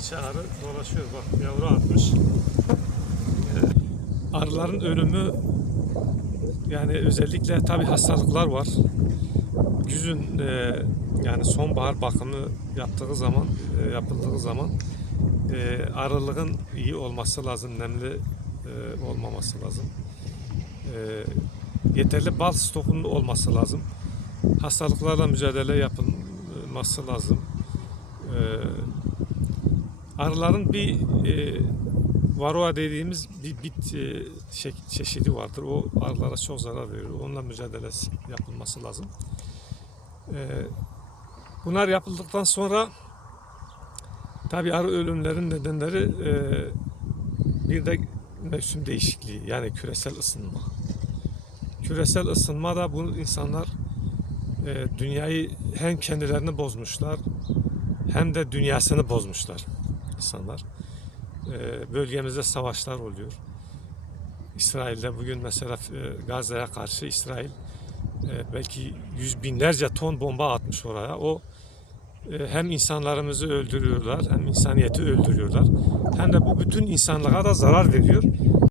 Pençe arı dolaşıyor bak yavru atmış. Ee, Arıların ölümü yani özellikle tabi hastalıklar var. Güzün e, yani sonbahar bakımı yaptığı zaman e, yapıldığı zaman e, arılığın iyi olması lazım, nemli e, olmaması lazım. E, yeterli bal stokunun olması lazım. Hastalıklarla mücadele yapılması lazım. E, arıların bir e, varroa dediğimiz bir bit e, şey- çeşidi vardır. O arılara çok zarar veriyor. Onunla mücadele yapılması lazım. E, bunlar yapıldıktan sonra tabii arı ölümlerin nedenleri e, bir de mevsim değişikliği yani küresel ısınma. Küresel ısınma da bu insanlar e, dünyayı hem kendilerini bozmuşlar hem de dünyasını bozmuşlar insanlar. E, bölgemizde savaşlar oluyor. İsrail'de bugün mesela e, Gazze'ye karşı İsrail e, belki yüz binlerce ton bomba atmış oraya. O e, hem insanlarımızı öldürüyorlar hem insaniyeti öldürüyorlar hem de bu bütün insanlığa da zarar veriyor.